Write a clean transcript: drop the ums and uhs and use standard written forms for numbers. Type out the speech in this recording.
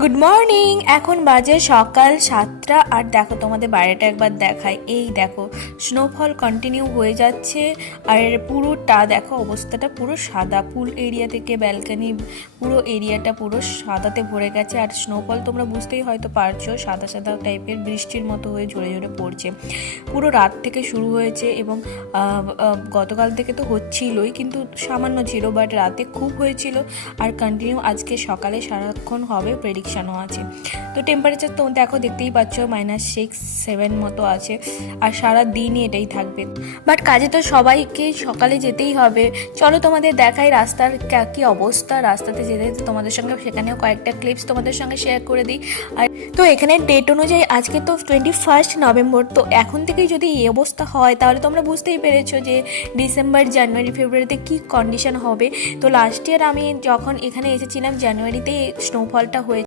Good morning. এখন বাজে সকাল 7টা। আর দেখো তোমাদের বাইরেটা একবার দেখাই। এই দেখো স্নোফল কন্টিনিউ হয়ে যাচ্ছে। আর পুরোটা দেখো অবস্থাটা পুরো সাদা, পুল এরিয়া থেকে ব্যালকনি পুরো এরিয়াটা পুরো সাদাতে ভরে গেছে। আর স্নোফল তোমরা বুঝতেই হয়তো পারছো, সাদা সাদা টাইপের বৃষ্টির মতো হয়ে ঝরে ঝরে পড়ছে। পুরো রাত থেকে শুরু হয়েছে এবং গতকাল থেকে তো হচ্ছিলই, কিন্তু সামান্য ছিল, বাট রাতে খুব হয়েছিল। আর কন্টিনিউ আজকে সকালে সারাক্ষণ হবে প্রেডিকশানও আছে। তো টেম্পারেচার তো দেখো দেখতেই পাচ্ছ -6-7 মতো আছে। আর সারা দিনই এটাই থাকবে। বাট কাজে তো সবাইকে সকালে যেতেই হবে। চলো তোমাদের দেখাই রাস্তার কী অবস্থা। রাস্তাতে যেতে যেতে তোমাদের সঙ্গে সেখানেও কয়েকটা ক্লিপস তোমাদের সঙ্গে শেয়ার করে দিই। আর তো এখানে ডেট অনুযায়ী আজকে তো 21 নভেম্বর। তো এখন থেকেই যদি এই অবস্থা হয় তাহলে তোমরা বুঝতেই পেরেছো যে ডিসেম্বর, জানুয়ারি, ফেব্রুয়ারিতে কী কন্ডিশন হবে। তো লাস্ট ইয়ার আমি যখন এখানে এসেছিলাম জানুয়ারিতে স্নোফলটা হয়ে